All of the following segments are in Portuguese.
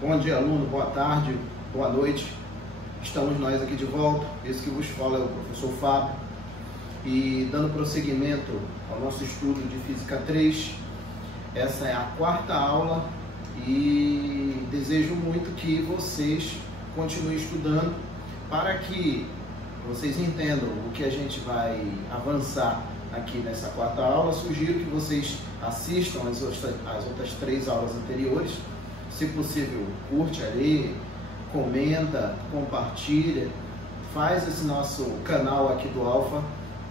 Bom dia, aluno, boa tarde, boa noite. Estamos nós aqui de volta. Esse que vos fala é o professor Fábio. E dando prosseguimento ao nosso estudo de Física 3, essa é a quarta aula e desejo muito que vocês continuem estudando para que vocês entendam o que a gente vai avançar aqui nessa quarta aula. Sugiro que vocês assistam as outras três aulas anteriores. Se possível, curte ali, comenta, compartilha, faz esse nosso canal aqui do Alfa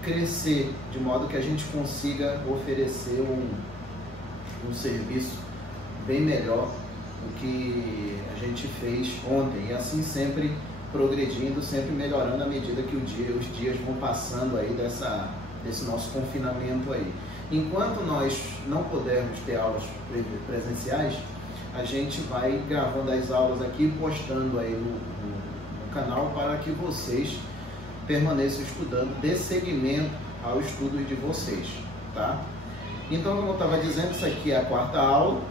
crescer, de modo que a gente consiga oferecer um serviço bem melhor do que a gente fez ontem, e assim sempre progredindo, sempre melhorando à medida que os dias vão passando aí desse nosso confinamento aí. Enquanto nós não pudermos ter aulas presenciais, a gente vai gravando as aulas aqui e postando aí no canal para que vocês permaneçam estudando, dê seguimento ao estudo de vocês, tá? Então, como eu estava dizendo, isso aqui é a quarta aula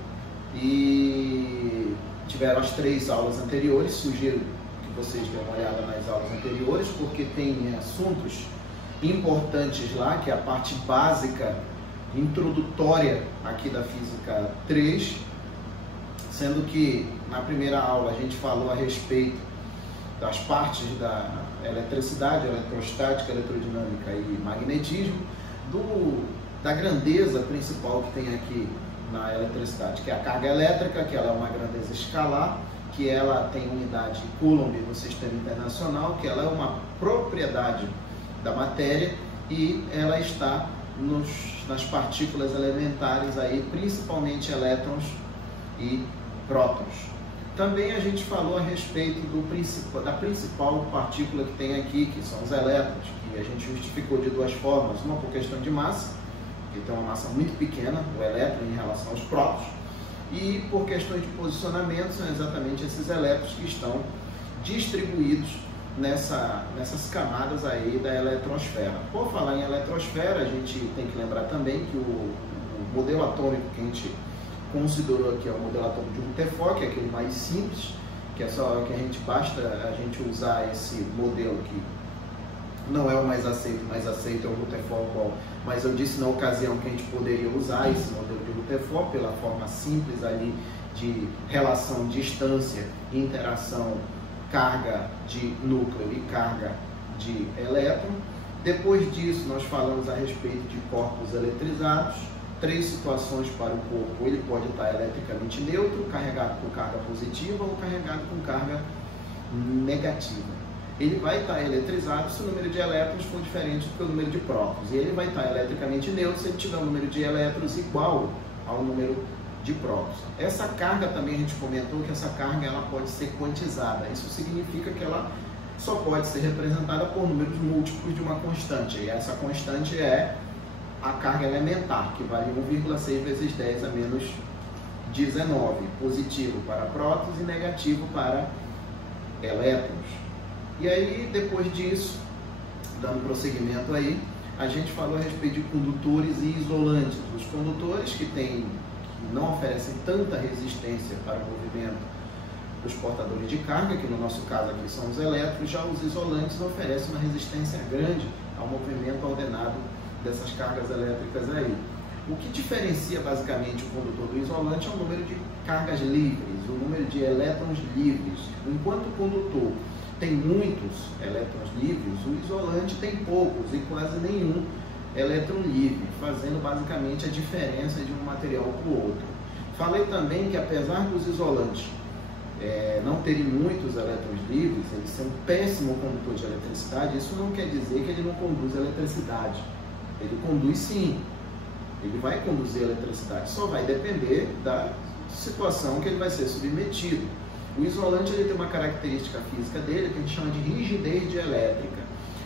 e tiveram as três aulas anteriores. Sugiro que vocês dêem uma olhada nas aulas anteriores, porque tem assuntos importantes lá, que é a parte básica, introdutória aqui da Física 3, sendo que na primeira aula a gente falou a respeito das partes da eletricidade, eletrostática, eletrodinâmica e magnetismo, da grandeza principal que tem aqui na eletricidade, que é a carga elétrica, que ela é uma grandeza escalar, que ela tem unidade Coulomb no sistema internacional, que ela é uma propriedade da matéria e ela está nas partículas elementares aí, principalmente elétrons e prótons. Também a gente falou a respeito da principal partícula que tem aqui, que são os elétrons, que a gente justificou de duas formas, uma por questão de massa, que tem uma massa muito pequena, o elétron em relação aos prótons, e por questões de posicionamento, são exatamente esses elétrons que estão distribuídos nessas camadas aí da eletrosfera. Por falar em eletrosfera, a gente tem que lembrar também que o modelo atômico que a gente considerou aqui é o modelo atômico de Rutherford, que é aquele mais simples, que é só que basta a gente usar esse modelo que não é o mais aceito é o Rutherford, mas eu disse na ocasião que a gente poderia usar esse modelo de Rutherford pela forma simples ali de relação distância, interação, carga de núcleo e carga de elétron. Depois disso nós falamos a respeito de corpos eletrizados, três situações para o corpo: ele pode estar eletricamente neutro, carregado com carga positiva ou carregado com carga negativa. Ele vai estar eletrizado se o número de elétrons for diferente do número de prótons, e ele vai estar eletricamente neutro se ele tiver um número de elétrons igual ao número de prótons. Essa carga também a gente comentou que essa carga ela pode ser quantizada. Isso significa que ela só pode ser representada por números múltiplos de uma constante, e essa constante é a carga elementar, que vale 1,6 vezes 10 a menos 19, positivo para prótons e negativo para elétrons. E aí, depois disso, dando prosseguimento aí, a gente falou a respeito de condutores e isolantes. Os condutores que não oferecem tanta resistência para o movimento dos portadores de carga, que no nosso caso aqui são os elétrons, já os isolantes oferecem uma resistência grande ao movimento ordenado dessas cargas elétricas aí. O que diferencia basicamente o condutor do isolante é o número de cargas livres, o número de elétrons livres. Enquanto o condutor tem muitos elétrons livres, o isolante tem poucos e quase nenhum elétron livre, fazendo basicamente a diferença de um material para o outro. Falei também que apesar dos isolantes não terem muitos elétrons livres, eles são um péssimo condutor de eletricidade. Isso não quer dizer que ele não conduz eletricidade. Ele conduz sim, ele vai conduzir eletricidade, só vai depender da situação que ele vai ser submetido. O isolante ele tem uma característica física dele que a gente chama de rigidez dielétrica,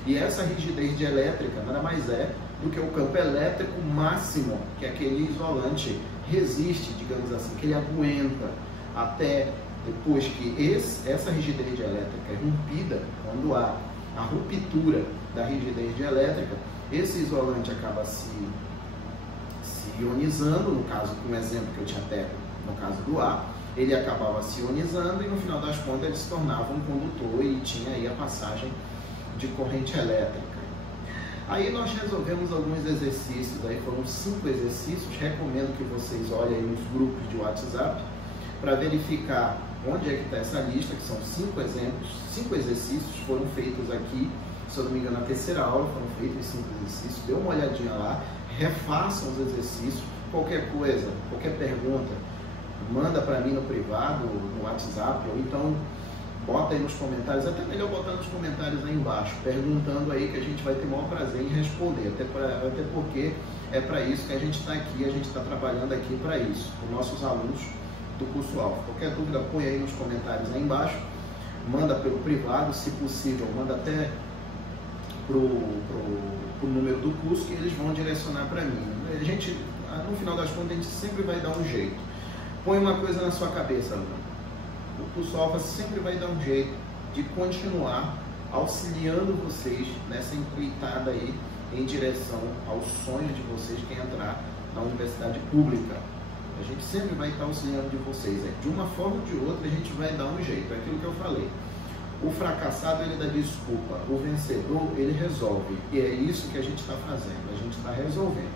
e essa rigidez dielétrica nada mais é do que o campo elétrico máximo que aquele isolante resiste, digamos assim, que ele aguenta até depois que essa rigidez dielétrica é rompida. Quando há a ruptura da rigidez dielétrica, esse isolante acaba se ionizando, no caso, um exemplo que eu tinha até no caso do ar, ele acabava se ionizando e no final das contas ele se tornava um condutor e tinha aí a passagem de corrente elétrica. Aí nós resolvemos alguns exercícios, aí foram 5 exercícios, recomendo que vocês olhem aí nos grupos de WhatsApp para verificar onde é que está essa lista, que são 5 exemplos, 5 exercícios foram feitos aqui, se eu não me engano na terceira aula foram feitos 5 exercícios, dê uma olhadinha lá, refaçam os exercícios, qualquer coisa, qualquer pergunta, manda para mim no privado, no WhatsApp, ou então bota aí nos comentários, até melhor botar nos comentários aí embaixo, perguntando aí que a gente vai ter o maior prazer em responder, até porque é para isso que a gente está aqui, a gente está trabalhando aqui para isso, com nossos alunos do curso alvo. Qualquer dúvida, põe aí nos comentários aí embaixo, manda pelo privado, se possível, manda até pro número do curso que eles vão direcionar para mim. A gente, no final das contas, a gente sempre vai dar um jeito. Põe uma coisa na sua cabeça, aluno. O curso alfa sempre vai dar um jeito de continuar auxiliando vocês nessa empreitada aí em direção aos sonhos de vocês que é entrar na universidade pública. A gente sempre vai estar auxiliando de vocês. De uma forma ou de outra a gente vai dar um jeito. É aquilo que eu falei. O fracassado ele dá desculpa, o vencedor ele resolve. E é isso que a gente está fazendo, a gente está resolvendo,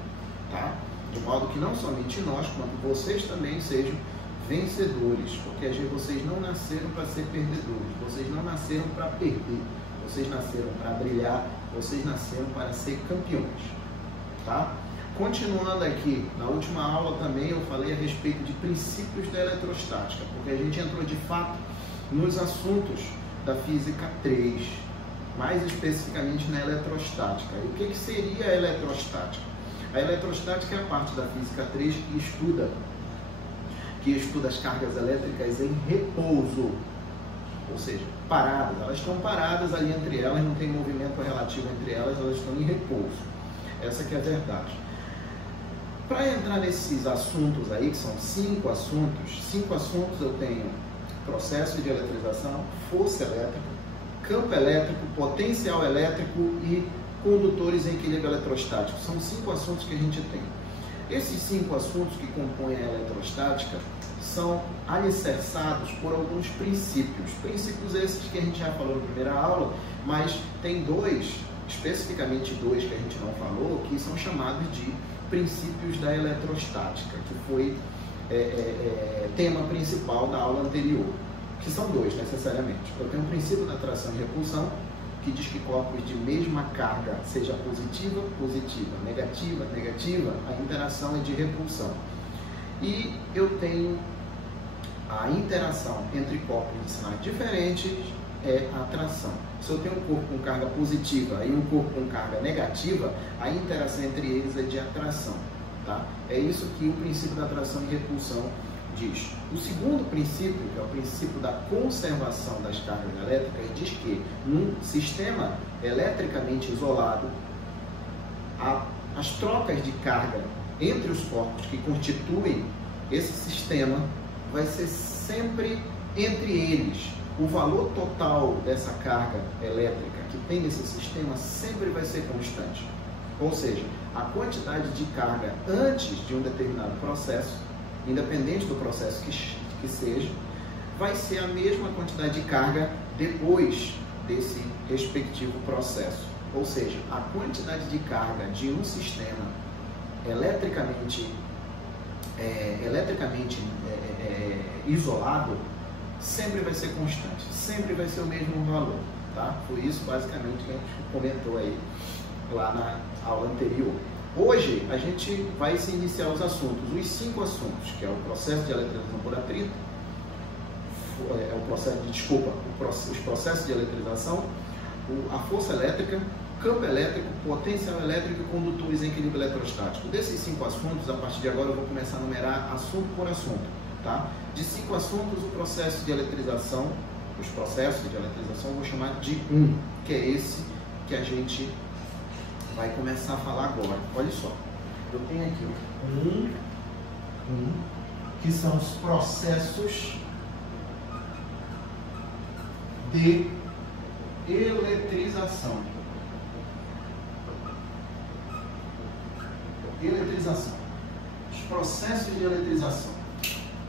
tá? De modo que não somente nós, quanto vocês também sejam vencedores, porque vocês não nasceram para ser perdedores, vocês não nasceram para perder, vocês nasceram para brilhar, vocês nasceram para ser campeões, tá? Continuando aqui, na última aula também eu falei a respeito de princípios da eletrostática, porque a gente entrou de fato nos assuntos da física 3, mais especificamente na eletrostática. E o que seria a eletrostática? A eletrostática é a parte da física 3 que estuda as cargas elétricas em repouso, ou seja, paradas. Elas estão paradas ali entre elas, não tem movimento relativo entre elas, elas estão em repouso. Essa que é a verdade. Para entrar nesses assuntos aí, que são 5 assuntos eu tenho processo de eletrização, força elétrica, campo elétrico, potencial elétrico e condutores em equilíbrio eletrostático. São 5 assuntos que a gente tem. Esses 5 assuntos que compõem a eletrostática são alicerçados por alguns princípios. Princípios esses que a gente já falou na primeira aula, mas tem 2, especificamente 2 que a gente não falou, que são chamados de princípios da eletrostática, que foi tema principal da aula anterior, que são 2 necessariamente. Eu tenho o princípio da atração e repulsão, que diz que corpos de mesma carga, seja positiva, negativa, a interação é de repulsão. E eu tenho a interação entre corpos de sinais diferentes, é a atração. Se eu tenho um corpo com carga positiva e um corpo com carga negativa, a interação entre eles é de atração. Tá? É isso que o princípio da atração e repulsão diz. O segundo princípio, que é o princípio da conservação das cargas elétricas, diz que num sistema eletricamente isolado, as trocas de carga entre os corpos que constituem esse sistema vai ser sempre entre eles. O valor total dessa carga elétrica que tem nesse sistema sempre vai ser constante. Ou seja, a quantidade de carga antes de um determinado processo, independente do processo que seja, vai ser a mesma quantidade de carga depois desse respectivo processo. Ou seja, a quantidade de carga de um sistema eletricamente isolado sempre vai ser constante, sempre vai ser o mesmo valor, tá? Foi isso basicamente que a gente comentou aí lá na aula anterior. Hoje a gente vai se iniciar os assuntos, os 5 assuntos, que é o processo de eletrização por atrito, os processos de eletrização, a força elétrica, campo elétrico, potencial elétrico e condutores em equilíbrio eletrostático. Desses 5 assuntos, a partir de agora eu vou começar a numerar assunto por assunto, tá? De 5 assuntos, o processo de eletrização, os processos de eletrização eu vou chamar de 1, que é esse que a gente vai começar a falar agora. Olha só, eu tenho aqui que são os processos de eletrização. Os processos de eletrização.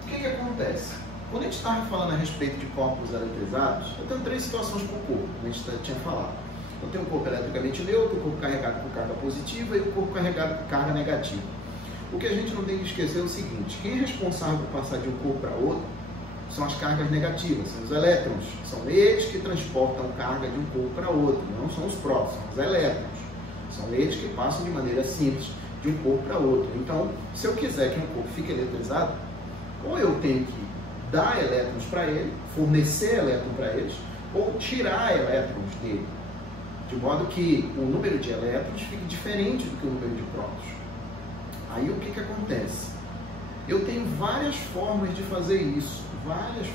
O que acontece? Quando a gente estava falando a respeito de corpos eletrizados, eu tenho 3 situações para o corpo, como a gente tinha falado. Eu tenho um corpo eletricamente neutro, o corpo carregado por carga positiva e o corpo carregado por carga negativa. O que a gente não tem que esquecer é o seguinte: quem é responsável por passar de um corpo para outro são as cargas negativas, são os elétrons. São eles que transportam carga de um corpo para outro, não são os prótons, são os elétrons. São eles que passam de maneira simples de um corpo para outro. Então, se eu quiser que um corpo fique eletrizado, ou eu tenho que dar elétrons para ele, fornecer elétrons para eles, ou tirar elétrons dele, de modo que o número de elétrons fique diferente do que o número de prótons. Aí o que acontece? Eu tenho várias formas de fazer isso, vários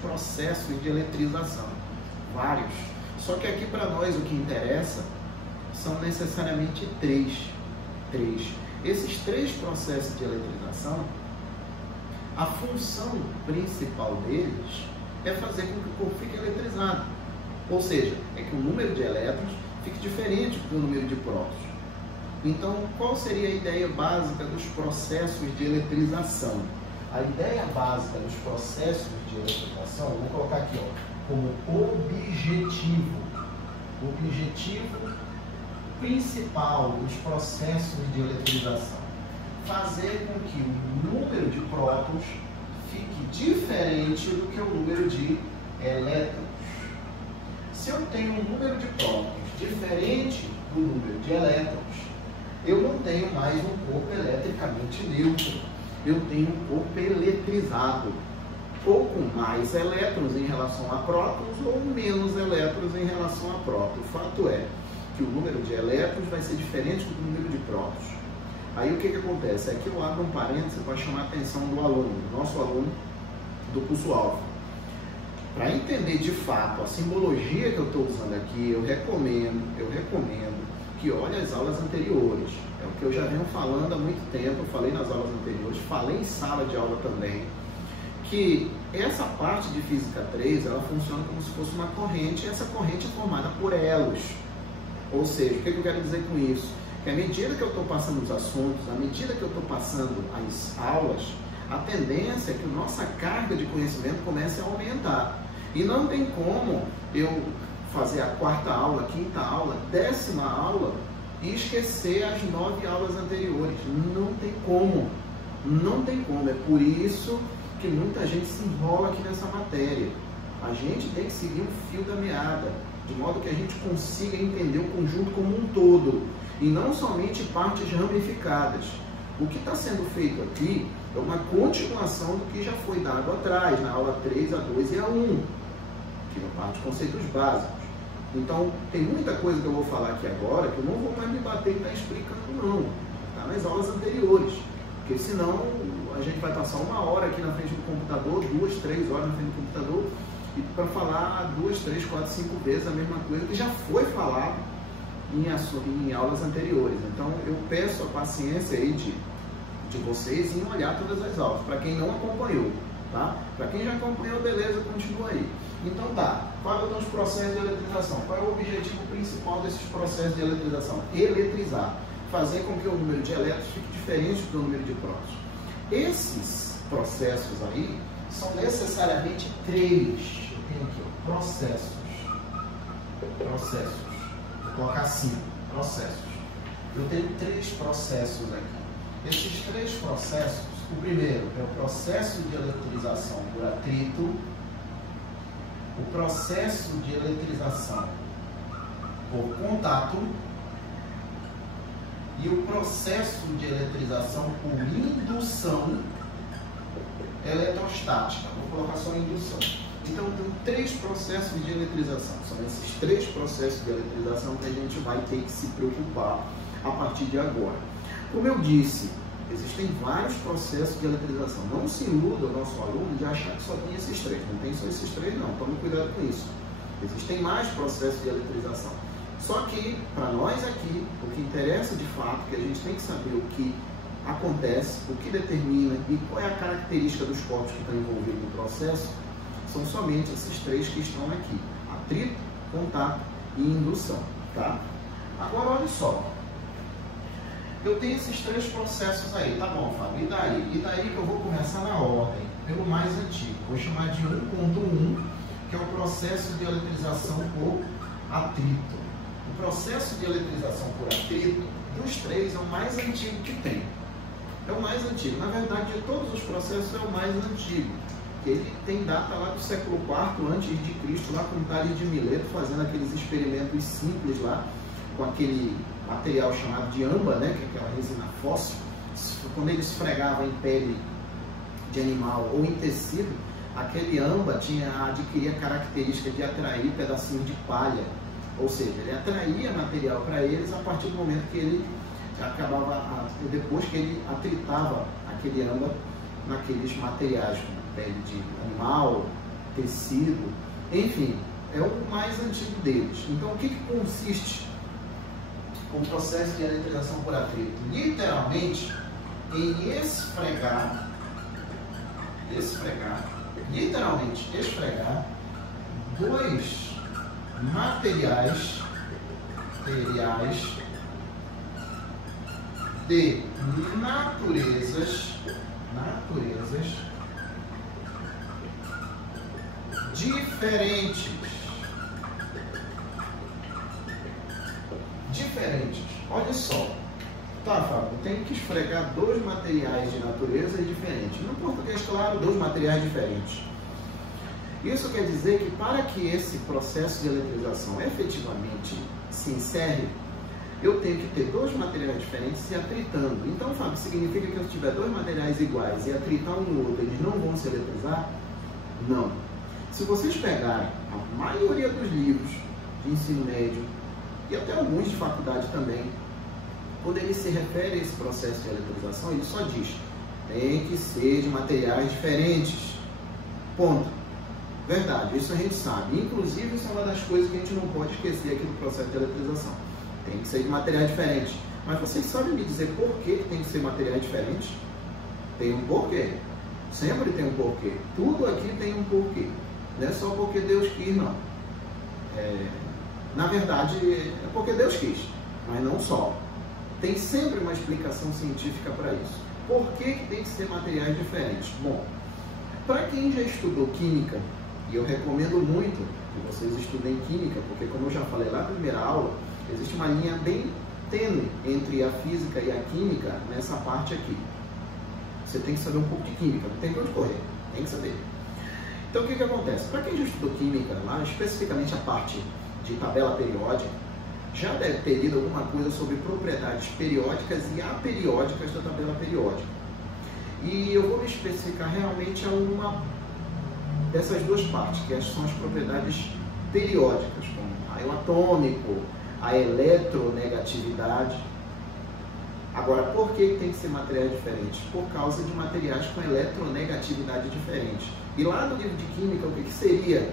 processos de eletrização, vários. Só que aqui para nós o que interessa são necessariamente três. Esses 3 processos de eletrização, a função principal deles é fazer com que o corpo fique eletrizado. Ou seja, é que o número de elétrons fique diferente do número de prótons. Então, qual seria a ideia básica dos processos de eletrização? A ideia básica dos processos de eletrização, vou colocar aqui, como objetivo principal dos processos de eletrização: fazer com que o número de prótons fique diferente do que o número de elétrons. Se eu tenho um número de prótons diferente do número de elétrons, eu não tenho mais um corpo eletricamente neutro, eu tenho um corpo eletrizado, ou com mais elétrons em relação a prótons, ou menos elétrons em relação a prótons. O fato é que o número de elétrons vai ser diferente do número de prótons. Aí o que acontece? Aqui eu abro um parêntese para chamar a atenção do aluno, nosso aluno do curso alfa. Para entender de fato a simbologia que eu estou usando aqui, eu recomendo que olhe as aulas anteriores. É o que eu já venho falando há muito tempo, eu falei nas aulas anteriores, falei em sala de aula também, que essa parte de Física 3, ela funciona como se fosse uma corrente, e essa corrente é formada por elos. Ou seja, o que eu quero dizer com isso? Que à medida que eu estou passando os assuntos, à medida que eu estou passando as aulas, a tendência é que a nossa carga de conhecimento comece a aumentar. E não tem como eu fazer a 4ª aula, 5ª aula, 10ª aula e esquecer as 9 aulas anteriores. Não tem como. Não tem como. É por isso que muita gente se enrola aqui nessa matéria. A gente tem que seguir um fio da meada, de modo que a gente consiga entender o conjunto como um todo, e não somente partes ramificadas. O que está sendo feito aqui é uma continuação do que já foi dado atrás, na aula 3, a 2 e a 1, que é a parte de conceitos básicos. Então, tem muita coisa que eu vou falar aqui agora que eu não vou mais me bater e estar explicando, não. Está nas aulas anteriores, porque senão a gente vai passar 1 hora aqui na frente do computador, 2, 3 horas na frente do computador, e para falar 2, 3, 4, 5 vezes a mesma coisa que já foi falado em aulas anteriores. Então, eu peço a paciência aí de vocês em olhar todas as aulas, para quem não acompanhou, tá? Para quem já acompanhou, beleza, continua aí. Então tá, quais são os processos de eletrização? Qual é o objetivo principal desses processos de eletrização? Eletrizar, fazer com que o número de elétrons fique diferente do número de prótons. Esses processos aí são necessariamente 3. Eu tenho aqui, processos. Vou colocar assim, processos. Eu tenho 3 processos aqui. Esses 3 processos, o primeiro é o processo de eletrização por atrito, o processo de eletrização por contato e o processo de eletrização por indução eletrostática. Vou colocar só indução. Então, tem 3 processos de eletrização. São esses 3 processos de eletrização que a gente vai ter que se preocupar a partir de agora. Como eu disse, existem vários processos de eletrização. Não se iluda o nosso aluno de achar que só tem esses 3. Não tem só esses 3, não. Tome cuidado com isso. Existem mais processos de eletrização. Só que, para nós aqui, o que interessa de fato é que a gente tem que saber o que acontece, o que determina e qual é a característica dos corpos que estão envolvidos no processo, são somente esses 3 que estão aqui: atrito, contato e indução. Tá? Agora, olha só. Eu tenho esses 3 processos aí, tá bom, Fábio? E daí? E daí que eu vou começar na ordem. pelo mais antigo. Vou chamar de 1.1, que é o processo de eletrização por atrito. O processo de eletrização por atrito, dos três, é o mais antigo que tem. É o mais antigo. Na verdade, de todos os processos, é o mais antigo. Ele tem data lá do século IV a.C., lá com Tales de Mileto, fazendo aqueles experimentos simples lá, com aquele material chamado de âmbar, né, que é aquela resina fóssil. Quando ele esfregava em pele de animal ou em tecido, aquele âmbar adquiria a característica de atrair pedacinhos de palha, ou seja, ele atraía material para eles a partir do momento que ele depois que ele atritava aquele âmbar naqueles materiais, como pele de animal, tecido, enfim, é o mais antigo deles. Então, o que consiste o processo de eletrização por atrito? Literalmente, em esfregar, dois materiais de naturezas diferentes. Olha só. Tá, Fábio, eu tenho que esfregar dois materiais de natureza diferentes. No português, claro, dois materiais diferentes. Isso quer dizer que para que esse processo de eletrização efetivamente se encerre, eu tenho que ter dois materiais diferentes se atritando. Então, Fábio, significa que se eu tiver dois materiais iguais e atritar um no outro, eles não vão se eletrizar? Não. Se vocês pegarem a maioria dos livros de ensino médio, e até alguns de faculdade também, quando ele se refere a esse processo de eletrização, ele só diz: tem que ser de materiais diferentes. Ponto. Verdade, isso a gente sabe. Inclusive, isso é uma das coisas que a gente não pode esquecer aqui do processo de eletrização. Tem que ser de materiais diferentes. Mas vocês sabem me dizer por que tem que ser materiais diferentes? Tem um porquê. Sempre tem um porquê. Tudo aqui tem um porquê. Não é só porque Deus quis, não. Na verdade, é porque Deus quis, mas não só. Tem sempre uma explicação científica para isso. Por que tem que ser materiais diferentes? Bom, para quem já estudou química, e eu recomendo muito que vocês estudem química, porque como eu já falei lá na primeira aula, existe uma linha bem tênue entre a física e a química nessa parte aqui. Você tem que saber um pouco de química, não tem para onde correr, tem que saber. Então o que acontece? Para quem já estudou química, lá especificamente a parte de tabela periódica, já deve ter lido alguma coisa sobre propriedades periódicas e aperiódicas da tabela periódica. E eu vou me especificar realmente a uma dessas duas partes, que são as propriedades periódicas, como o raio atômico, a eletronegatividade. Agora, por que tem que ser materiais diferentes? Por causa de materiais com eletronegatividade diferente. E lá no livro de Química, o que seria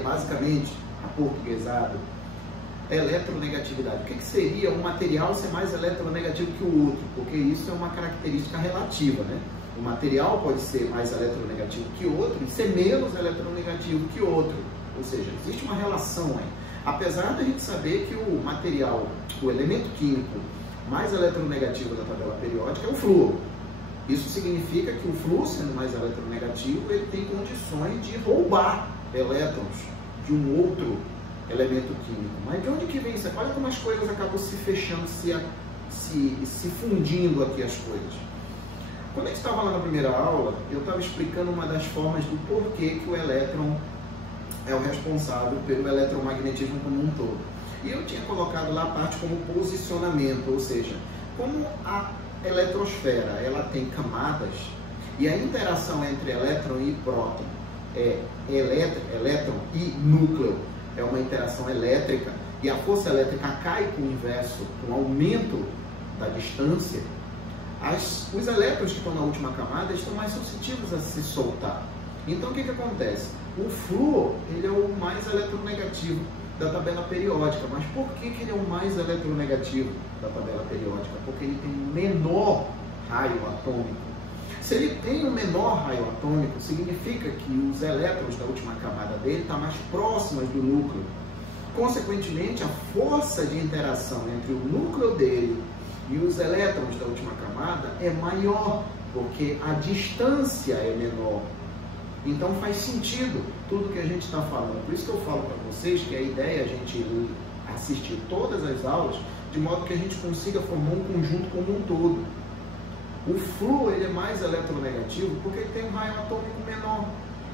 basicamente, aportuguesado, eletronegatividade? O que seria um material ser mais eletronegativo que o outro? Porque isso é uma característica relativa, né? O material pode ser mais eletronegativo que o outro e ser menos eletronegativo que o outro. Ou seja, existe uma relação aí. Apesar da gente saber que o material, o elemento químico mais eletronegativo da tabela periódica é o flúor. Isso significa que o flúor, sendo mais eletronegativo, ele tem condições de roubar elétrons de um outro elemento químico. Mas de onde que vem isso? Olha como as coisas acabam se fechando, se fundindo aqui as coisas. Quando a gente estava lá na primeira aula, eu estava explicando uma das formas do porquê que o elétron é o responsável pelo eletromagnetismo como um todo. E eu tinha colocado lá a parte como posicionamento, ou seja, como a eletrosfera ela tem camadas e a interação entre elétron e próton elétron e núcleo é uma interação elétrica e a força elétrica cai com o inverso, com o aumento da distância, os elétrons que estão na última camada estão mais suscetíveis a se soltar. Então o que acontece? O flúor ele é o mais eletronegativo da tabela periódica. Mas por que ele é o mais eletronegativo da tabela periódica? Porque ele tem um menor raio atômico. Se ele tem um menor raio atômico, significa que os elétrons da última camada dele estão mais próximos do núcleo. Consequentemente, a força de interação entre o núcleo dele e os elétrons da última camada é maior. porque a distância é menor. Então faz sentido tudo que a gente está falando. Por isso que eu falo para vocês que a ideia é a gente assistir todas as aulas de modo que a gente consiga formar um conjunto como um todo. O flúor ele é mais eletronegativo porque ele tem um raio atômico menor.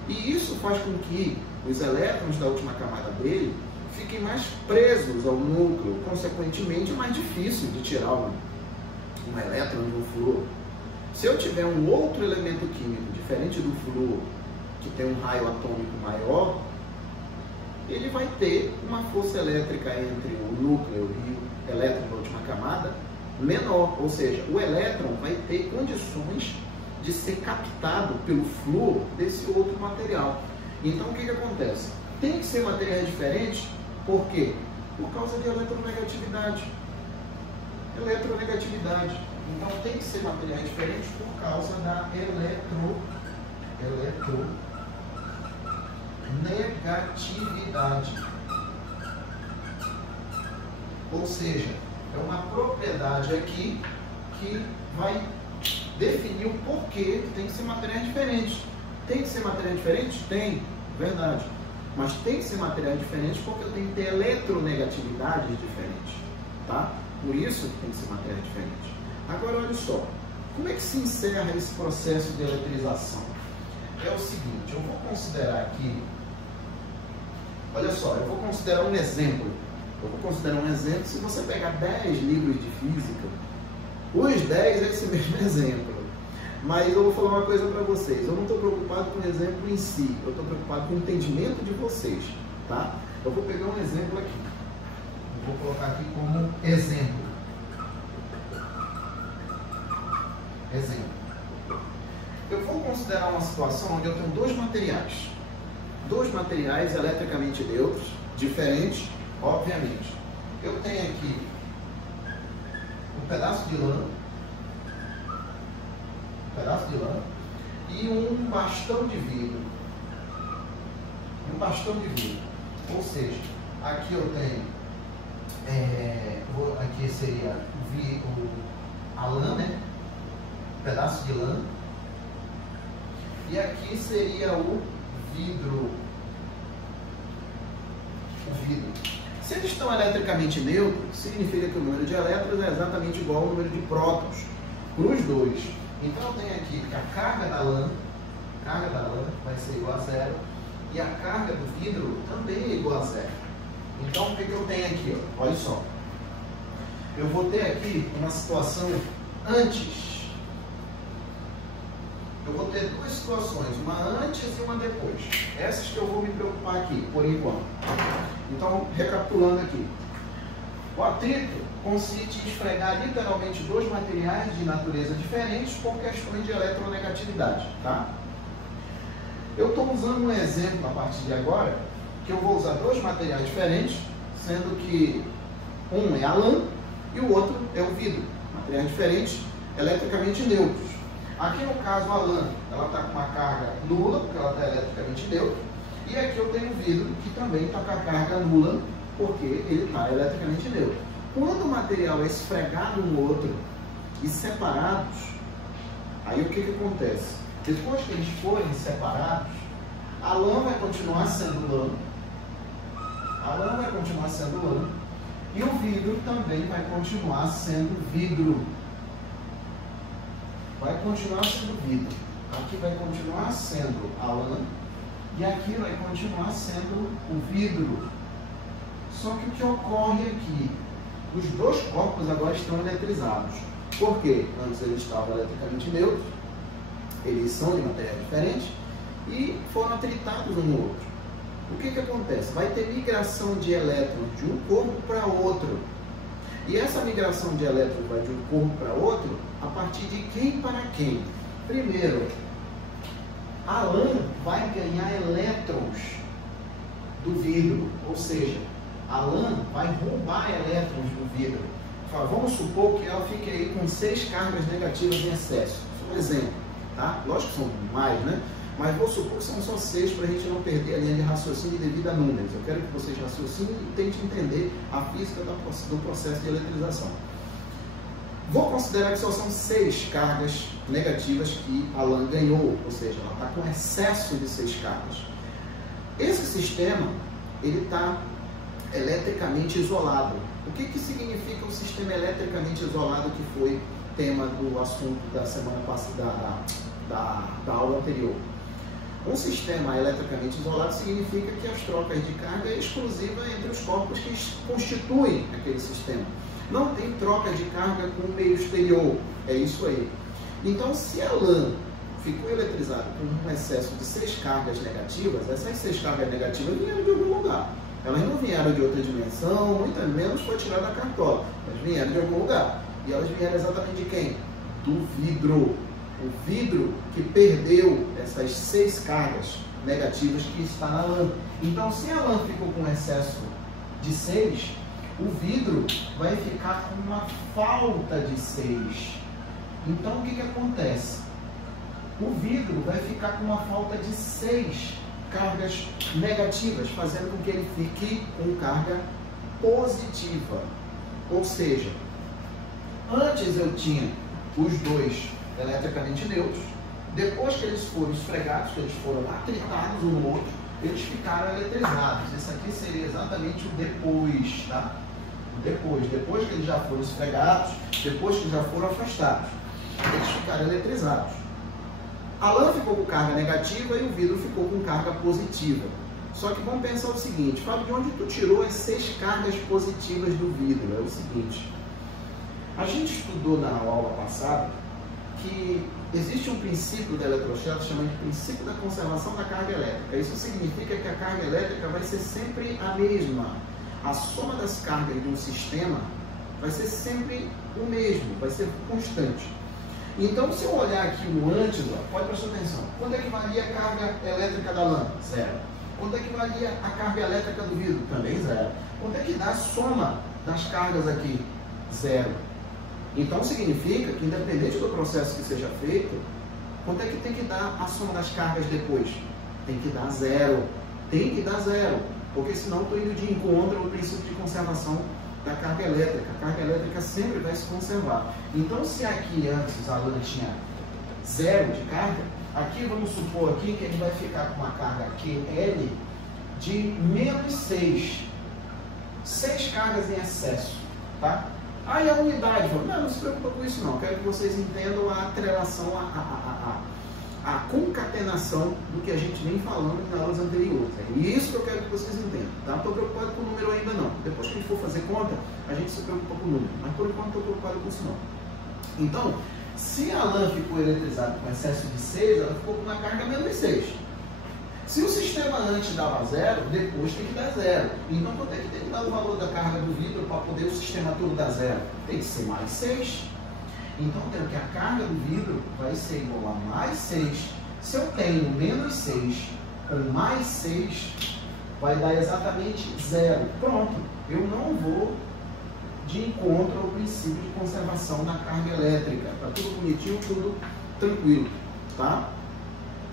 E isso faz com que os elétrons da última camada dele fiquem mais presos ao núcleo. Consequentemente, é mais difícil de tirar um elétron de um flúor. Se eu tiver um outro elemento químico diferente do flúor, que tem um raio atômico maior, ele vai ter uma força elétrica entre o núcleo e o elétron da última camada menor, ou seja, o elétron vai ter condições de ser captado pelo flúor desse outro material. Então o que acontece? Tem que ser materiais diferentes, por quê? Por causa de eletronegatividade. Eletronegatividade. Então tem que ser materiais diferentes por causa da negatividade. Ou seja, é uma propriedade aqui que vai definir o porquê tem que ser materiais diferentes. Tem que ser materiais diferentes? Tem, verdade. Mas tem que ser materiais diferentes porque eu tenho que ter eletronegatividades diferentes. Tá? Por isso tem que ser materiais diferentes. Agora olha só, como é que se encerra esse processo de eletrização? É o seguinte, eu vou considerar aqui, olha só, eu vou considerar um exemplo. Se você pegar 10 livros de física, os 10 é esse mesmo exemplo. Mas eu vou falar uma coisa para vocês, eu não estou preocupado com o exemplo em si, eu estou preocupado com o entendimento de vocês, tá? Eu vou pegar um exemplo aqui, eu vou colocar aqui como exemplo. Eu vou considerar uma situação onde eu tenho dois materiais eletricamente neutros, diferentes, obviamente. Eu tenho aqui um pedaço de lã, e um bastão de vidro. Ou seja, aqui eu tenho, aqui seria a lã, né? Pedaço de lã, e aqui seria o vidro. Se eles estão eletricamente neutros, significa que o número de elétrons é exatamente igual ao número de prótons para os dois. Então eu tenho aqui que a carga da lã vai ser igual a zero e a carga do vidro também é igual a zero. Então o que eu tenho aqui? Ó? Olha só, eu vou ter aqui uma situação antes. Eu vou ter duas situações, uma antes e uma depois. Essas que eu vou me preocupar aqui, por enquanto. Então, recapitulando aqui. O atrito consiste em esfregar literalmente dois materiais de natureza diferentes por questões de eletronegatividade, tá? Eu estou usando um exemplo a partir de agora, que eu vou usar dois materiais diferentes, sendo que um é a lã e o outro é o vidro. Materiais diferentes, eletricamente neutros. Aqui no caso a lã, ela está com uma carga nula, porque ela está eletricamente neutra, e aqui eu tenho o vidro, que também está com a carga nula, porque ele está eletricamente neutro. Quando o material é esfregado um no outro e separados, aí o que acontece? Depois que eles forem separados, a lã vai continuar sendo lã, e o vidro também vai continuar sendo vidro. Aqui vai continuar sendo a lã e aqui vai continuar sendo o vidro. Só que o que ocorre aqui? Os dois corpos agora estão eletrizados. Por quê? Antes eles estavam eletricamente neutros, eles são de materiais diferentes e foram atritados um no outro. O que acontece? Vai ter migração de elétrons de um corpo para outro. E essa migração de elétrons vai de um corpo para outro a partir de quem para quem? Primeiro, a lã vai ganhar elétrons do vidro, ou seja, a lã vai roubar elétrons do vidro. Vamos supor que ela fique aí com 6 cargas negativas em excesso. Só um exemplo, tá? Lógico que são mais, né? Mas vou supor que são só 6 para a gente não perder a linha de raciocínio devido a números. Eu quero que vocês raciocinem e tentem entender a física do processo de eletrização. Vou considerar que só são 6 cargas negativas que a lã ganhou, ou seja, ela está com excesso de 6 cargas. Esse sistema, ele está eletricamente isolado. O que significa o sistema eletricamente isolado, que foi tema do assunto da semana passada, da aula anterior? Um sistema eletricamente isolado significa que as trocas de carga é exclusiva entre os corpos que constituem aquele sistema. Não tem troca de carga com o meio exterior, é isso aí. Então, se a lã ficou eletrizada com um excesso de 6 cargas negativas, essas 6 cargas negativas vieram de algum lugar. Elas não vieram de outra dimensão, muito menos foi tirada da cartola. Elas vieram de algum lugar. E elas vieram exatamente de quem? Do vidro. O vidro que perdeu essas 6 cargas negativas que está na lã. Então, se a lã ficou com excesso de 6, o vidro vai ficar com uma falta de 6. Então, o que acontece? O vidro vai ficar com uma falta de 6 cargas negativas, fazendo com que ele fique com carga positiva. Ou seja, antes eu tinha os dois eletricamente neutros, depois que eles foram esfregados, que eles foram atritados um no outro, eles ficaram eletrizados. Isso aqui seria exatamente o depois, tá? Depois que eles já foram esfregados, depois que já foram afastados, eles ficaram eletrizados. A lã ficou com carga negativa e o vidro ficou com carga positiva. Só que vamos pensar o seguinte: Fábio, de onde tu tirou as 6 cargas positivas do vidro? É o seguinte, a gente estudou na aula passada que existe um princípio da eletrostatica chamado de princípio da conservação da carga elétrica. Isso significa que a carga elétrica vai ser sempre a mesma. A soma das cargas de um sistema vai ser sempre o mesmo, vai ser constante. Então, se eu olhar aqui o antes, ó, pode prestar atenção. Quanto é que valia a carga elétrica da lã? 0. Quanto é que valia a carga elétrica do vidro? Também 0. Quanto é que dá a soma das cargas aqui? 0. Então, significa que, independente do processo que seja feito, quanto é que tem que dar a soma das cargas depois? Tem que dar 0. Tem que dar 0. Porque senão estou indo de encontro ao princípio de conservação da carga elétrica. A carga elétrica sempre vai se conservar. Então, se aqui antes a lã tinha 0 de carga, aqui vamos supor aqui que ele vai ficar com uma carga QL de menos 6. 6 cargas em excesso, tá? Aí a unidade, não se preocupa com isso não, quero que vocês entendam a atrelação, a concatenação do que a gente vem falando nas aulas anteriores. É isso que eu quero que vocês entendam, tá? Não estou preocupado com o número ainda não. Depois que a gente for fazer conta, a gente se preocupa com o número, mas por enquanto estou preocupado com isso não. Então, se a lã ficou eletrizada com excesso de 6, ela ficou com uma carga menos 6. Se o sistema antes dava 0, depois tem que dar 0. Então, quanto é que tem que dar o valor da carga do vidro para poder o sistema todo dar 0? Tem que ser mais 6. Então, eu tenho que a carga do vidro vai ser igual a mais 6. Se eu tenho menos 6 com mais 6, vai dar exatamente 0. Pronto. Eu não vou de encontro ao princípio de conservação da carga elétrica. Está tudo bonitinho, tudo tranquilo, tá?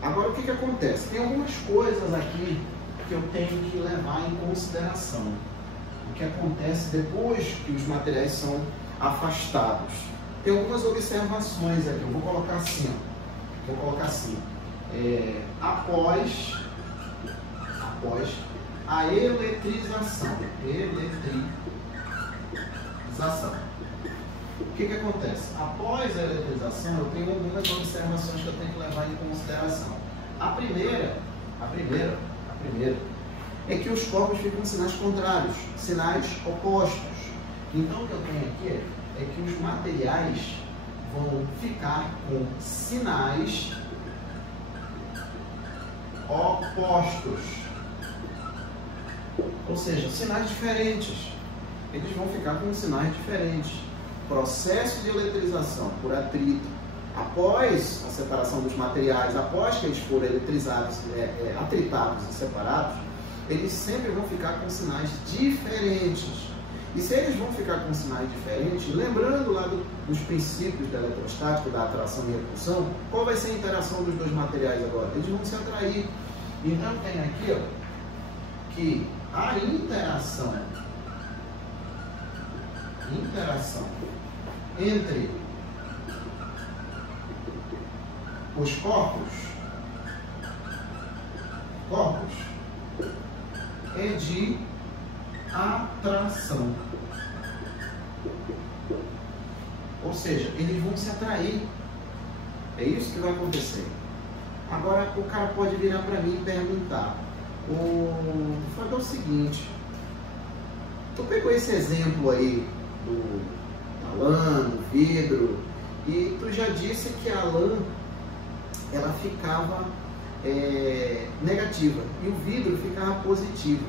Agora, o que acontece? Tem algumas coisas aqui que eu tenho que levar em consideração. O que acontece depois que os materiais são afastados. Tem algumas observações aqui. Eu vou colocar assim, ó. Vou colocar assim. Após a eletrização. O que acontece? Após a eletrização, eu tenho algumas observações que eu tenho que levar em consideração. A primeira é que os corpos ficam com sinais contrários, sinais opostos. Então, o que eu tenho aqui é que os materiais vão ficar com sinais opostos. Ou seja, sinais diferentes. Eles vão ficar com sinais diferentes. Processo de eletrização por atrito, após a separação dos materiais, após que eles forem eletrizados, atritados e separados, eles sempre vão ficar com sinais diferentes. E se eles vão ficar com sinais diferentes, lembrando lá dos princípios da eletrostática, da atração e repulsão, qual vai ser a interação dos dois materiais agora? Eles vão se atrair. Então tem aqui, ó, que a interação entre os corpos é de atração. Ou seja, eles vão se atrair. É isso que vai acontecer. Agora o cara pode virar para mim e perguntar: fazer o seguinte, tu pegou esse exemplo aí da lã, do vidro, e tu já disse que a lã ela ficava negativa e o vidro ficava positivo.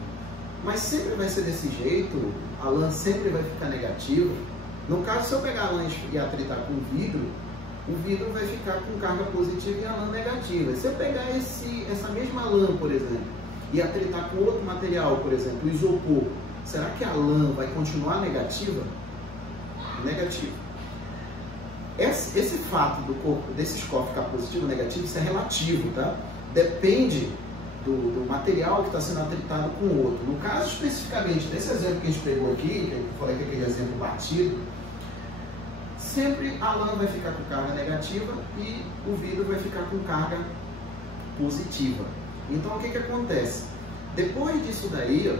Mas sempre vai ser desse jeito? A lã sempre vai ficar negativa? No caso, se eu pegar a lã e atritar com o vidro vai ficar com carga positiva e a lã negativa. Se eu pegar essa mesma lã, por exemplo, e atritar com outro material, por exemplo, o isopor, será que a lã vai continuar negativa? Negativa. Esse fato desses corpos ficar positivo ou negativo, isso é relativo, tá? Depende do material que está sendo atritado com o outro. No caso, especificamente, desse exemplo que a gente pegou aqui, que eu falei que é aquele exemplo batido, sempre a lã vai ficar com carga negativa e o vidro vai ficar com carga positiva. Então, o que acontece? Depois disso daí,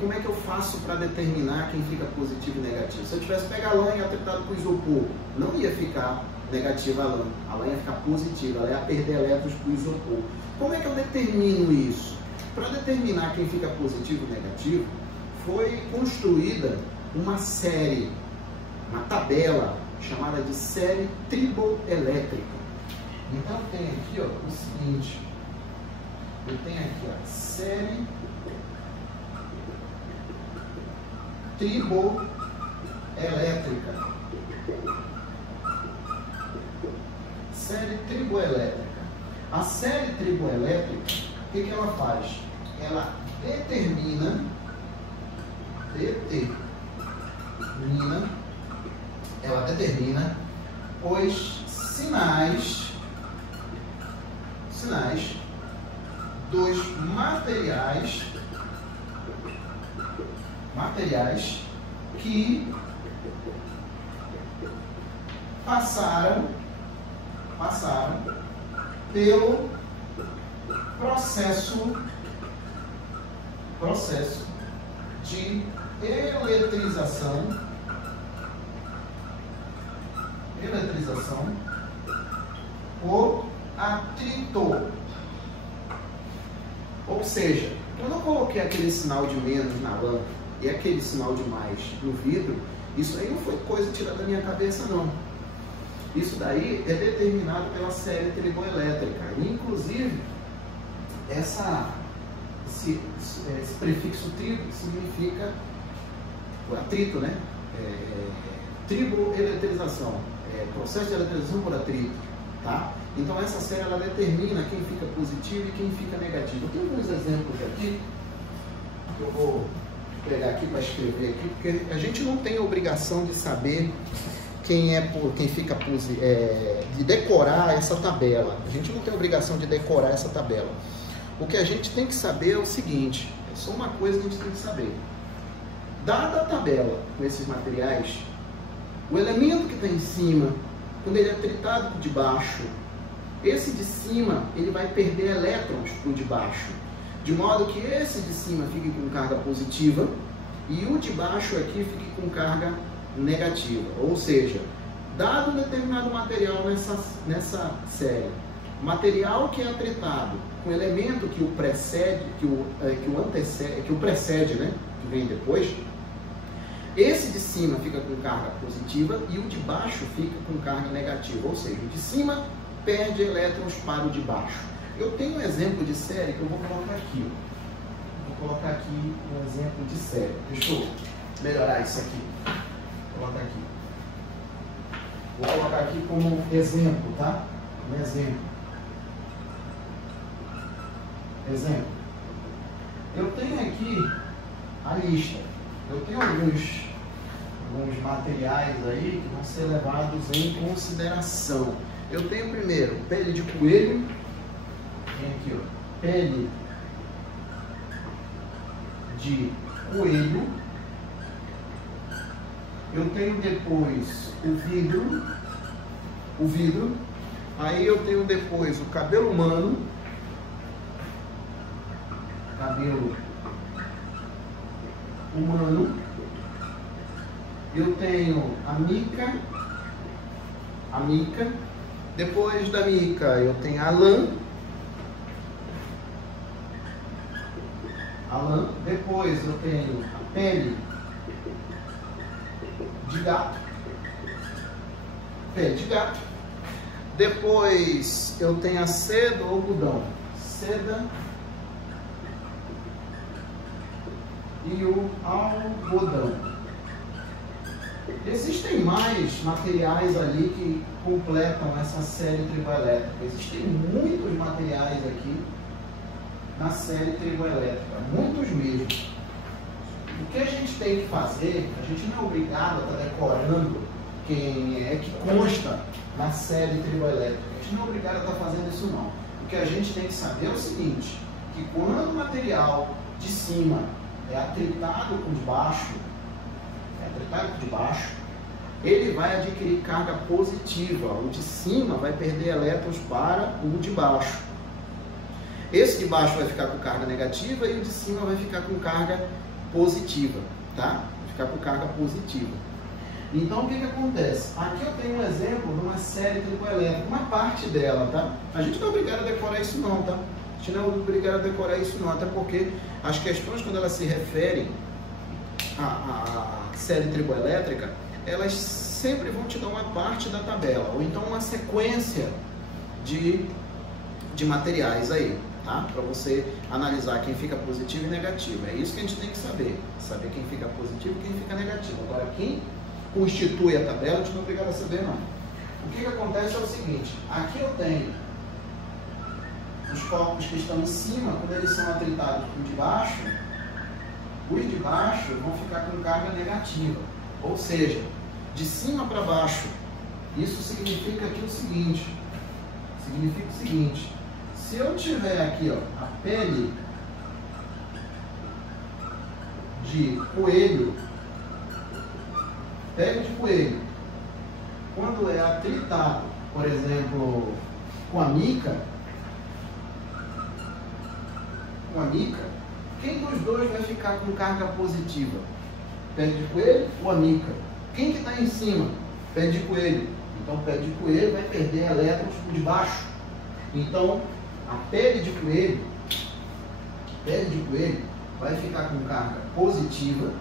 como é que eu faço para determinar quem fica positivo e negativo? Se eu tivesse pegado a lã e atritado com isopor, não ia ficar negativa a lã ia ficar positiva, ela ia perder elétrons para o isopor. Como é que eu determino isso? Para determinar quem fica positivo e negativo, foi construída uma série, uma tabela chamada de série triboelétrica. Então tem aqui o seguinte, eu tenho aqui a série triboelétrica. Série triboelétrica. A série triboelétrica, o que ela faz? Ela determina os sinais dos materiais que passaram pelo processo de eletrização por atrito. Ou seja, eu não coloquei aquele sinal de menos na lã e aquele sinal de mais no vidro. Isso aí não foi coisa tirada da minha cabeça, não. Isso daí é determinado pela série triboelétrica. Inclusive, esse prefixo tribo significa o atrito, né? Triboeletrização, processo de eletrização por atrito, tá? Então essa série ela determina quem fica positivo e quem fica negativo. Eu tenho alguns exemplos aqui, que eu vou pegar aqui para escrever aqui, porque a gente não tem a obrigação de saber quem fica de decorar essa tabela. A gente não tem a obrigação de decorar essa tabela. O que a gente tem que saber é o seguinte, é só uma coisa que a gente tem que saber. Dada a tabela com esses materiais, o elemento que está em cima, quando ele é atritado por de baixo, esse de cima ele vai perder elétrons por de baixo, de modo que esse de cima fique com carga positiva e o de baixo aqui fique com carga negativa. Ou seja, dado um determinado material nessa série, material que é atritado com elemento que o precede, que o precede, né, que vem depois, esse de cima fica com carga positiva e o de baixo fica com carga negativa. Ou seja, o de cima perde elétrons para o de baixo. Eu tenho um exemplo de série que eu vou colocar aqui. Vou colocar aqui um exemplo de série. Deixa eu melhorar isso aqui. Vou colocar aqui. Vou colocar aqui como exemplo, tá? Um exemplo. Eu tenho aqui a lista. Eu tenho alguns materiais aí que vão ser levados em consideração. Eu tenho primeiro pele de coelho. Tem aqui, ó, pele de coelho. eu tenho depois o vidro, aí eu tenho depois o cabelo humano, eu tenho a mica, depois da mica eu tenho a lã, depois eu tenho a pele de gato, depois eu tenho a seda ou algodão, e o algodão. Existem mais materiais ali que completam essa série triboelétrica. Existem muitos materiais aqui na série triboelétrica, muitos mesmo. O que a gente tem que fazer, a gente não é obrigado a estar decorando quem é que consta na série triboelétrica. A gente não é obrigado a estar fazendo isso não. O que a gente tem que saber é o seguinte, que quando o material de cima é atritado com de baixo, ele vai adquirir carga positiva. O de cima vai perder elétrons para o de baixo. Esse de baixo vai ficar com carga negativa e o de cima vai ficar com carga positiva, tá? Vai ficar com carga positiva. Então, o que acontece? Aqui eu tenho um exemplo de uma série triboelétrica, uma parte dela, tá? A gente não é obrigado a decorar isso não, tá? A gente não é obrigado a decorar isso não, até porque as questões, quando elas se referem à série triboelétrica, elas sempre vão te dar uma parte da tabela, ou então uma sequência de materiais aí, tá? Para você analisar quem fica positivo e negativo. É isso que a gente tem que saber quem fica positivo e quem fica negativo. Agora, quem constitui a tabela, a gente não é obrigado a saber não. O que acontece é o seguinte, aqui eu tenho os corpos que estão em cima, quando eles são atritados com de baixo, os de baixo vão ficar com carga negativa, ou seja, de cima para baixo. Isso significa aqui o seguinte, se eu tiver aqui, ó, a pele de coelho, quando é atritado, por exemplo, com a mica, quem dos dois vai ficar com carga positiva? Pele de coelho ou a mica? Quem que está em cima? Pele de coelho. Então, pele de coelho vai perder elétrons por debaixo. Então, a pele de coelho vai ficar com carga positiva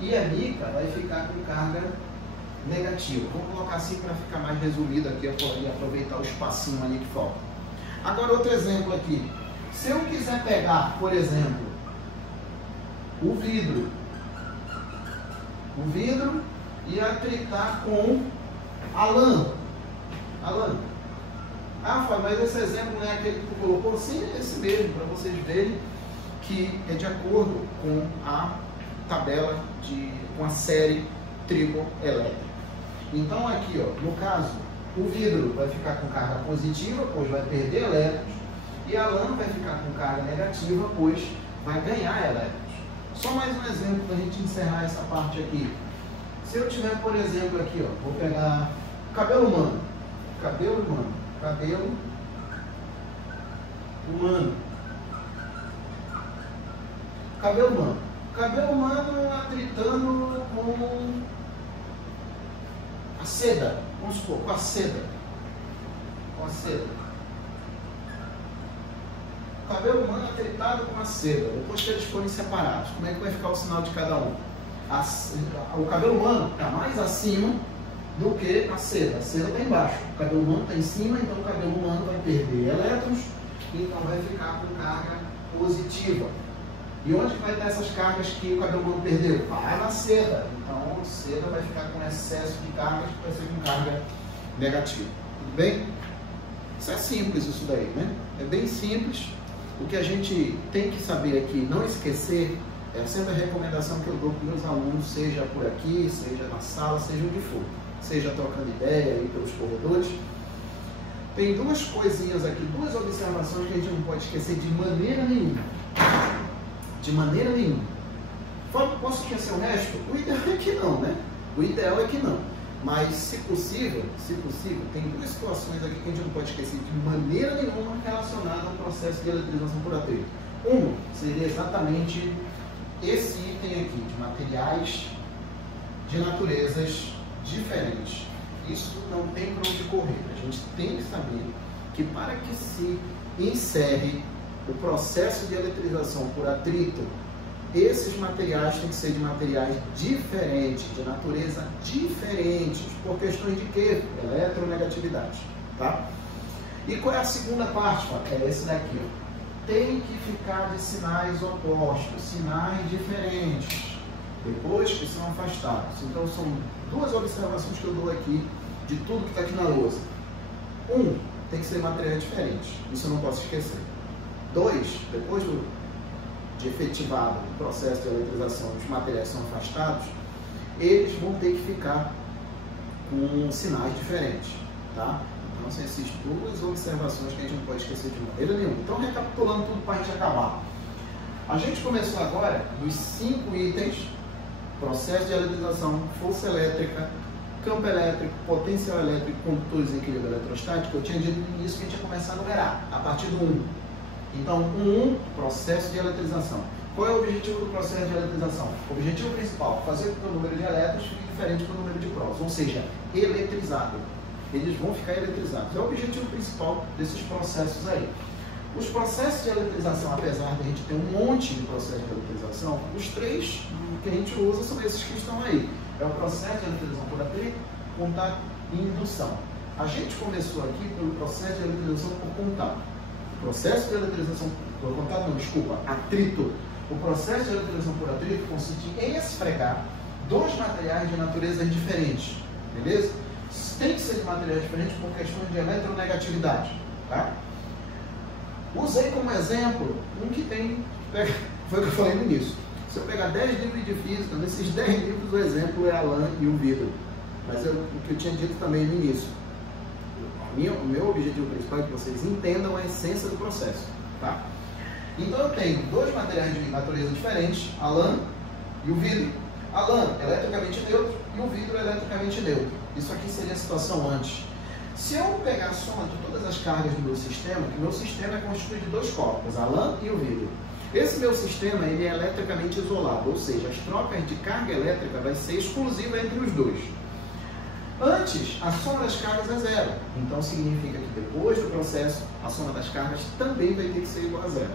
e a mica vai ficar com carga negativa. Vou colocar assim para ficar mais resumido aqui e aproveitar o espacinho ali que falta. Agora, outro exemplo aqui. Se eu quiser pegar, por exemplo, o vidro e atritar com a lã. Ah, Fábio, mas esse exemplo não é aquele que tu colocou? Sim, é esse mesmo, para vocês verem que é de acordo com a tabela, com a série triboelétrica. Então aqui, ó, no caso, o vidro vai ficar com carga positiva, pois vai perder elétrons, e a lã vai ficar com carga negativa, pois vai ganhar elétrons. Só mais um exemplo para a gente encerrar essa parte aqui. Se eu tiver, por exemplo, aqui, ó, vou pegar cabelo humano. Cabelo humano atritando com a seda. Vamos supor, com a seda. Cabelo humano atritado com a seda. Depois que eles forem separados, como é que vai ficar o sinal de cada um? O cabelo humano está mais acima do que a seda. A seda está embaixo. O cabelo humano está em cima, então o cabelo humano vai perder elétrons, então vai ficar com carga positiva. E onde vai estar essas cargas que o cabelo humano perdeu? Vai na seda. Então a seda vai ficar com excesso de cargas, que vai ser com carga negativa. Tudo bem? Isso é simples, isso daí, né? É bem simples. O que a gente tem que saber aqui, não esquecer, é sempre a recomendação que eu dou para os meus alunos, seja por aqui, seja na sala, seja onde for, seja trocando ideia aí pelos corredores. Tem duas coisinhas aqui, duas observações que a gente não pode esquecer de maneira nenhuma. De maneira nenhuma. Posso esquecer o resto? O ideal é que não, né? O ideal é que não. Mas, se possível, tem duas situações aqui que a gente não pode esquecer de maneira nenhuma relacionada ao processo de eletrização por atrito. Uma seria exatamente esse item aqui, de materiais de naturezas diferentes. Isso não tem para onde correr. A gente tem que saber que para que se encerre o processo de eletrização por atrito, esses materiais têm que ser de materiais diferentes, de natureza diferentes, por questões de quê? Eletronegatividade, tá? E qual é a segunda parte? É esse daqui, ó. Tem que ficar de sinais opostos, sinais diferentes, depois que são afastados. Então são duas observações que eu dou aqui de tudo que está aqui na lousa. Tem que ser materiais diferentes, isso eu não posso esquecer. 2, depois de efetivado o processo de eletrização, os materiais são afastados, eles vão ter que ficar com sinais diferentes, tá? Então são essas duas observações que a gente não pode esquecer de maneira nenhuma. Então, recapitulando tudo para a gente acabar. A gente começou agora dos 5 itens: processo de eletrização, força elétrica, campo elétrico, potencial elétrico, condutores em equilíbrio eletrostático. Eu tinha dito no início que a gente ia começar a numerar, a partir do 1. Então, processo de eletrização. Qual é o objetivo do processo de eletrização? O objetivo principal, fazer com que o número de elétrons fique diferente do número de prótons, ou seja, eletrizado. Eles vão ficar eletrizados. É o objetivo principal desses processos aí. Os processos de eletrização, apesar de a gente ter um monte de processos de eletrização, os 3 que a gente usa são esses que estão aí. É o processo de eletrização por atrito, contato e indução. A gente começou aqui pelo processo de eletrização por contato. O processo de eletrização por contato, não, desculpa, atrito. O processo de eletrização por atrito consiste em esfregar 2 materiais de naturezas diferentes, beleza? Tem que ser de materiais diferentes por questões de eletronegatividade, tá? Usei como exemplo um que tem, foi o que eu falei no início. Se eu pegar 10 livros de física, nesses 10 livros o exemplo é a lã e o vidro. Mas o que eu tinha dito também no início, o meu objetivo principal é que vocês entendam a essência do processo, tá? Então eu tenho 2 materiais de natureza diferentes, a lã e o vidro. A lã eletricamente neutro e o vidro eletricamente neutro. Isso aqui seria a situação antes. Se eu pegar a soma de todas as cargas do meu sistema, que o meu sistema é constituído de 2 corpos, a lã e o vidro. Esse meu sistema ele é eletricamente isolado, ou seja, as trocas de carga elétrica vai ser exclusiva entre os 2. Antes, a soma das cargas é 0. Então significa que depois do processo, a soma das cargas também vai ter que ser igual a 0.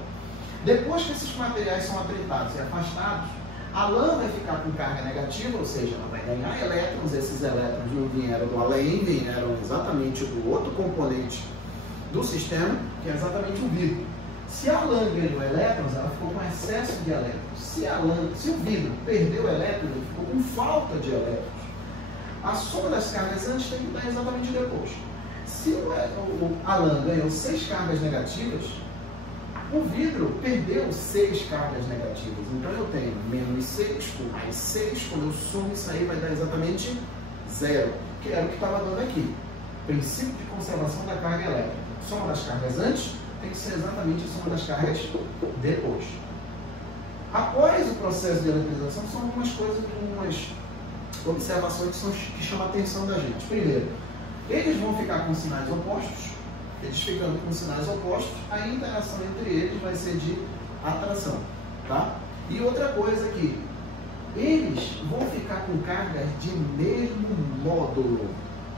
Depois que esses materiais são atritados e afastados, a lã vai ficar com carga negativa, ou seja, ela vai ganhar elétrons. Esses elétrons não vieram do além, vieram exatamente do outro componente do sistema, que é exatamente o vidro. Se a lã ganhou elétrons, ela ficou com excesso de elétrons. Se o vidro perdeu elétrons, ele ficou com falta de elétrons. A soma das cargas antes tem que dar exatamente depois. Se a lã ganhou 6 cargas negativas, o vidro perdeu 6 cargas negativas. Então eu tenho menos 6 por mais 6, quando eu somo isso aí vai dar exatamente 0, que era o que estava dando aqui. Princípio de conservação da carga elétrica. Soma das cargas antes tem que ser exatamente a soma das cargas depois. Após o processo de eletrização, são algumas coisas, algumas observações que chamam a atenção da gente. Primeiro, eles vão ficar com sinais opostos. Eles ficando com sinais opostos, a interação entre eles vai ser de atração, tá? E outra coisa aqui, eles vão ficar com cargas de mesmo módulo,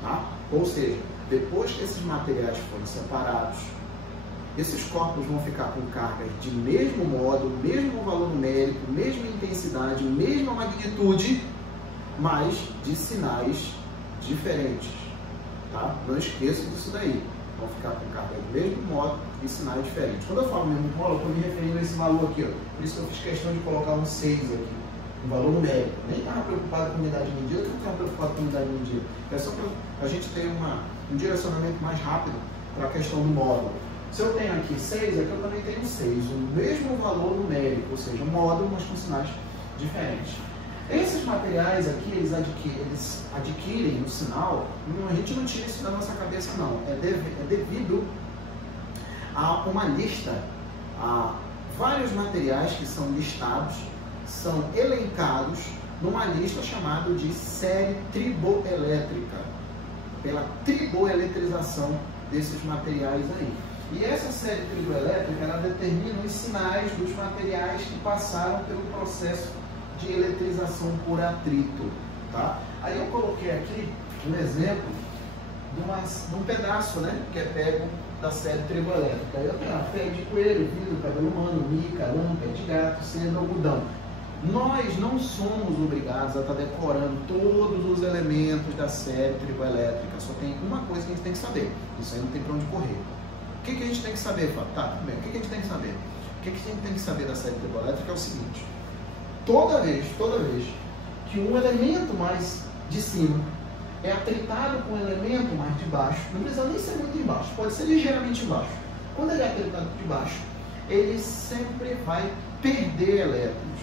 tá? Ou seja, depois que esses materiais forem separados, esses corpos vão ficar com cargas de mesmo módulo, mesmo valor numérico, mesma intensidade, mesma magnitude, mas de sinais diferentes, tá? Não esqueça disso daí. Vão ficar com carga do mesmo modo e sinais diferentes. Quando eu falo mesmo modo, eu estou me referindo a esse valor aqui, ó. Por isso que eu fiz questão de colocar um 6 aqui, um valor numérico. Nem estava preocupado com unidade medida, não estava preocupado com unidade medida. É só para a gente ter um direcionamento mais rápido para a questão do módulo. Se eu tenho aqui 6, aqui eu também tenho 6, o mesmo valor numérico, ou seja, módulo, mas com sinais diferentes. Esses materiais aqui, eles adquirem o sinal, a gente não tira isso da nossa cabeça não, é devido a uma lista, a vários materiais que são listados, são elencados numa lista chamada de série triboelétrica, pela triboeletrização desses materiais aí. E essa série triboelétrica, ela determina os sinais dos materiais que passaram pelo processo de eletrização por atrito, tá? Aí eu coloquei aqui um exemplo de um pedaço, né, que é pego da série triboelétrica. Aí eu tenho pé de coelho, vidro, cabelo humano, mica, lã, pé de gato, seda, algodão. Nós não somos obrigados a estar decorando todos os elementos da série triboelétrica. Só tem uma coisa que a gente tem que saber. Isso aí não tem para onde correr. O que a gente tem que saber, Fábio? Tá, tudo bem. O que a gente tem que saber? O que a gente tem que saber da série triboelétrica é o seguinte. Toda vez que um elemento mais de cima é atritado com um elemento mais de baixo, não precisa nem ser muito de baixo, pode ser ligeiramente de baixo. Quando ele é atritado de baixo, ele sempre vai perder elétrons.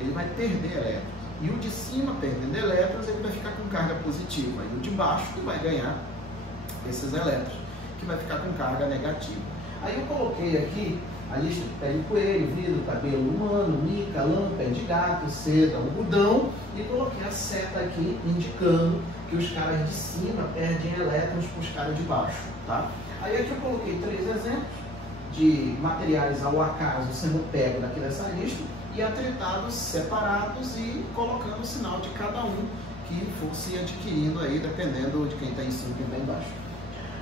Ele vai perder elétrons. E o de cima, perdendo elétrons, ele vai ficar com carga positiva. E o de baixo que vai ganhar esses elétrons, que vai ficar com carga negativa. Aí eu coloquei aqui a lista de pé de coelho, vidro, cabelo humano, mica, lã, pé de gato, seda, algodão, e coloquei a seta aqui indicando que os caras de cima perdem elétrons para os caras de baixo, tá? Aí aqui eu coloquei 3 exemplos de materiais ao acaso sendo pego daqui dessa lista e atritados separados e colocando o sinal de cada um que fosse adquirindo aí, dependendo de quem está em cima e quem está embaixo.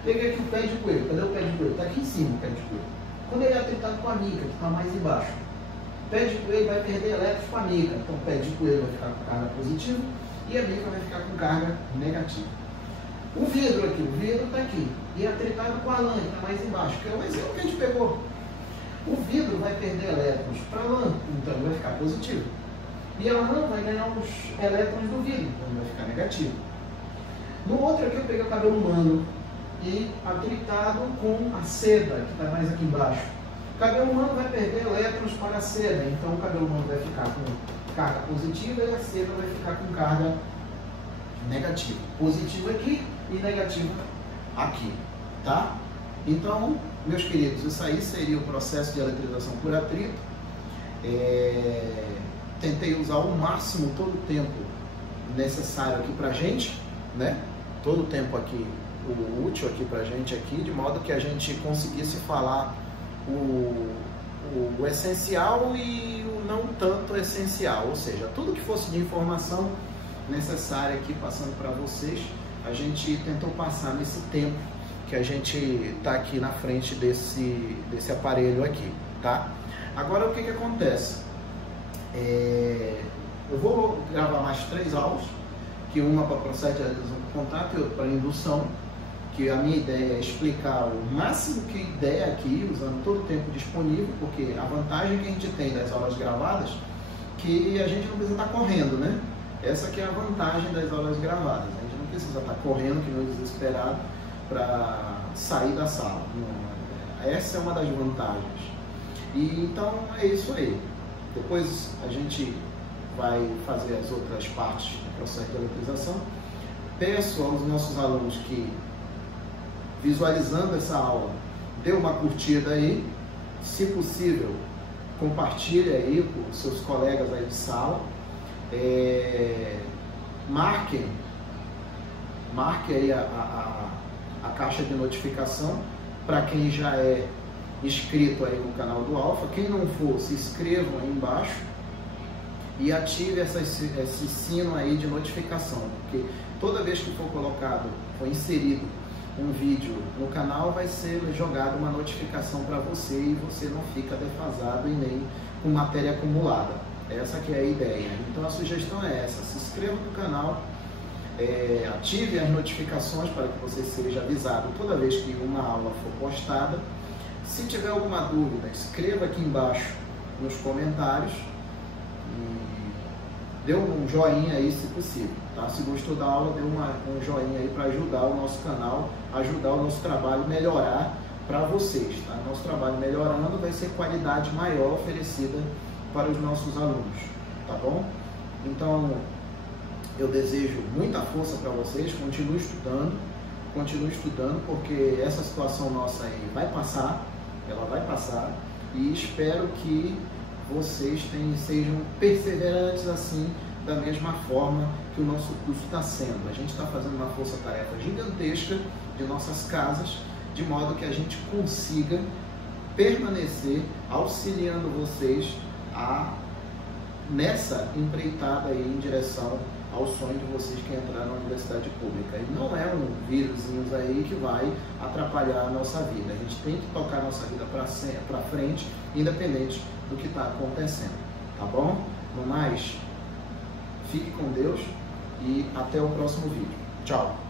Peguei aqui o pé de coelho. Cadê o pé de coelho? Está aqui em cima o pé de coelho. Quando ele é atritado com a mica, que está mais embaixo, o pé de coelho vai perder elétrons com a mica. Então o pé de coelho vai ficar com carga positiva e a mica vai ficar com carga negativa. O vidro aqui, o vidro está aqui. E é atritado com a lã, que está mais embaixo, que é o exemplo que a gente pegou. O vidro vai perder elétrons para a lã, então ele vai ficar positivo. E a lã vai ganhar os elétrons do vidro, então ele vai ficar negativo. No outro aqui eu peguei o cabelo humano e atritado com a seda, que está mais aqui embaixo. O cabelo humano vai perder elétrons para a seda, então o cabelo humano vai ficar com carga positiva e a seda vai ficar com carga negativa. Positiva aqui e negativa aqui, tá? Então, meus queridos, isso aí seria o processo de eletrização por atrito. Tentei usar ao máximo todo o tempo necessário aqui pra gente, né? Todo o tempo aqui, o útil aqui pra gente aqui, de modo que a gente conseguisse falar o essencial e o não tanto essencial, ou seja, tudo que fosse de informação necessária aqui passando para vocês, a gente tentou passar nesse tempo que a gente está aqui na frente desse aparelho aqui, tá? Agora o que acontece? Eu vou gravar mais 3 aulas, que uma para processo de realização por contato e outra para indução, que a minha ideia é explicar o máximo que der aqui, usando todo o tempo disponível, porque a vantagem que a gente tem das aulas gravadas, que a gente não precisa estar correndo, né? Essa que é a vantagem das aulas gravadas, a gente não precisa estar correndo que nem desesperado para sair da sala. Essa é uma das vantagens. E então é isso aí. Depois a gente vai fazer as outras partes do processo de eletrização. Peço aos nossos alunos que, visualizando essa aula, dê uma curtida aí, se possível, compartilhe aí com os seus colegas aí de sala, marque aí a caixa de notificação para quem já é inscrito aí no canal do Alfa. Quem não for, se inscrevam aí embaixo e ative esse sino aí de notificação, porque toda vez que for inserido um vídeo no canal, vai ser jogada uma notificação para você e você não fica defasado e nem com matéria acumulada. Essa que é a ideia. Então a sugestão é essa: se inscreva no canal, ative as notificações para que você seja avisado toda vez que uma aula for postada. Se tiver alguma dúvida, escreva aqui embaixo nos comentários e dê um joinha aí se possível, tá? Se gostou da aula, dê um joinha aí para ajudar o nosso canal, ajudar o nosso trabalho a melhorar para vocês, tá? Nosso trabalho melhorando, vai ser qualidade maior oferecida para os nossos alunos, tá bom? Então, eu desejo muita força para vocês, continue estudando, porque essa situação nossa aí vai passar, ela vai passar, e espero que vocês sejam perseverantes assim da mesma forma que o nosso curso está sendo. A gente está fazendo uma força-tarefa gigantesca de nossas casas, de modo que a gente consiga permanecer auxiliando vocês nessa empreitada aí em direção ao sonho de vocês que entraram na universidade pública. E não é um vírusinho aí que vai atrapalhar a nossa vida. A gente tem que tocar a nossa vida para frente, independente do que está acontecendo, tá bom? No mais, fique com Deus e até o próximo vídeo. Tchau!